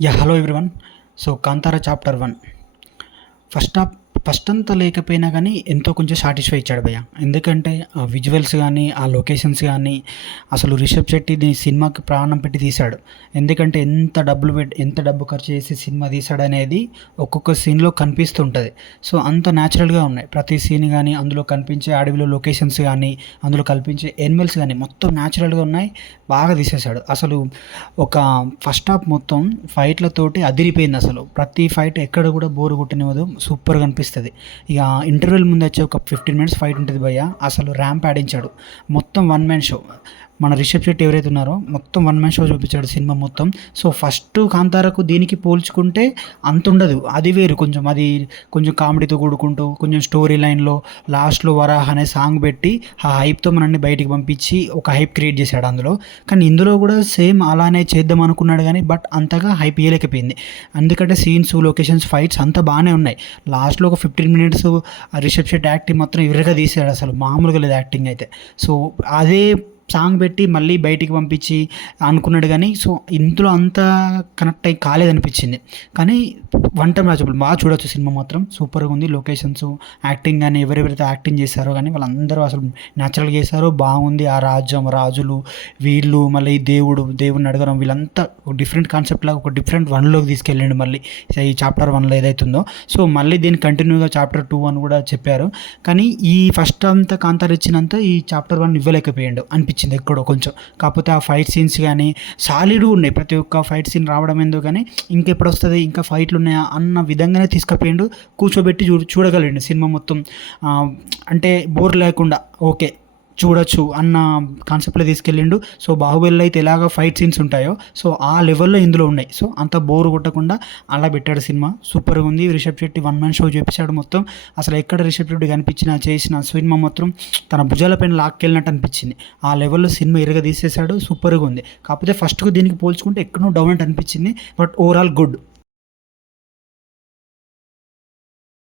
Hello everyone. So 'Kantara' chapter 1 first అంతా లేకపోయినా కానీ ఎంతో కొంచెం సాటిస్ఫై ఇచ్చాడు భయ్య. ఎందుకంటే ఆ విజువల్స్ కానీ, ఆ లొకేషన్స్ కానీ, అసలు రిషబ్ శెట్టి దీని సినిమాకి ప్రాణం పెట్టి తీశాడు. ఎందుకంటే ఎంత డబ్బు ఖర్చు చేసి సినిమా తీశాడనేది ఒక్కొక్క సీన్‌లో కనిపిస్తుంటది. సో అంత న్యాచురల్‌గా ఉన్నాయి. ప్రతి సీన్ గానీ, అందులో కనిపించే అడవిలో లొకేషన్స్ గానీ, అందులో కల్పించే యానిమల్స్ గానీ మొత్తం న్యాచురల్‌గా ఉన్నాయి. బాగా తీసేశాడు. అసలు ఒక ఫస్ట్ హాఫ్ మొత్తం ఫైట్‌లతోటి అదిరిపోయిందసలు. ప్రతి ఫైట్ ఎక్కడ కూడా బోర్ కొట్టనివ్వదు. సూపర్‌గా అనిపిస్తది. ఇక ఇంటర్వెల్ ముందు వచ్చే ఒక 15 మినిట్స్ ఫైట్ ఉంటుంది భయ్య. అసలు ర్యాంప్ ఆడించాడు. మొత్తం వన్ మ్యాన్ షో. మన రిషబ్ శెట్టి ఎవరైతే ఉన్నారో మొత్తం వన్ మ్యాన్ షో చూపించాడు సినిమా మొత్తం. సో ఫస్ట్ కాంతారకు దీనికి పోల్చుకుంటే అంత ఉండదు. అది వేరు కొంచెం. అది కొంచెం కామెడీతో కూడుకుంటూ కొంచెం స్టోరీ లైన్‌లో లాస్ట్‌లో 'వరాహ్' అనే సాంగ్ పెట్టి ఆ హైప్‌తో మనల్ని బయటికి పంపించి ఒక హైప్ క్రియేట్ చేశాడు అందులో. కానీ ఇందులో కూడా సేమ్ అలానే చేద్దాం అనుకున్నాడు కానీ అంతగా హైప్ ఇయ్యలేకపోయింది. ఎందుకంటే సీన్స్, లొకేషన్స్, ఫైట్స్ అంతా బాగానే ఉన్నాయి. లాస్ట్‌లో ఒక 15 మినిట్స్ రిషబ్ శెట్టి యాక్టింగ్ మాత్రం ఇరగా తీసాడు. అసలు మామూలుగా లేదు యాక్టింగ్ అయితే. సో అదే సాంగ్ పెట్టి మళ్ళీ బయటికి పంపించి అనుకున్నాడు కానీ సో ఇందులో అంత కనెక్ట్ అయ్యి కాలేదనిపించింది. కానీ వన్ టైం వాచబుల్. బాగా చూడొచ్చు సినిమా మాత్రం. సూపర్గా ఉంది. లొకేషన్స్, యాక్టింగ్ కానీ ఎవరెవరైతే యాక్టింగ్ చేశారో కానీ వాళ్ళందరూ అసలు న్యాచురల్గా చేశారో బాగుంది. ఆ రాజ్యం, రాజులు, వీళ్ళు, మళ్ళీ ఈ దేవుడిని అడగడం, వీళ్ళంతా ఒక డిఫరెంట్ కాన్సెప్ట్ లాగా ఒక డిఫరెంట్ వన్లోకి తీసుకెళ్ళండి మళ్ళీ ఈ చాప్టర్ 1లో ఏదైతుందో. సో మళ్ళీ దీన్ని కంటిన్యూగా చాప్టర్ 2 అని కూడా చెప్పారు. కానీ ఈ ఫస్ట్ అంతా కాంతార ఇచ్చినంత ఈ చాప్టర్ 1 ఇవ్వలేకపోయాడు అనిపించింది ఎక్కడో కొంచెం. కాకపోతే ఆ ఫైట్ సీన్స్ కానీ సాలిడ్గా ఉన్నాయి. ప్రతి ఒక్క ఫైట్ సీన్ రావడం ఏందో కానీ ఇంకెప్పుడు వస్తుంది, ఇంకా ఫైట్లు ఉన్నాయా అన్న విధంగానే తీసుకుపోయిండు. కూర్చోబెట్టి చూడగలండి సినిమా మొత్తం. అంటే బోర్ లేకుండా ఓకే చూడొచ్చు అన్న కాన్సెప్ట్లో తీసుకెళ్ళిండు. సో బాహుబలిలో అయితే ఎలాగ ఫైట్ సీన్స్ ఉంటాయో సో ఆ లెవెల్లో ఇందులో ఉన్నాయి. సో అంత బోర్ కొట్టకుండా అలా పెట్టాడు సినిమా. సూపర్గా ఉంది. Rishab Shetty one man show చేపించాడు మొత్తం. అసలు ఎక్కడ రిషబ్ శెట్టి కనిపించినా చేసిన సినిమా మొత్తం తన భుజాలపైన లాక్కెళ్ళినట్టు అనిపించింది. ఆ లెవెల్లో సినిమా ఇరగ తీసేశాడు. సూపర్గా ఉంది. కాకపోతే ఫస్ట్కు దీనికి పోల్చుకుంటే ఎక్కడో డౌన్ అంటే అనిపించింది. But overall good.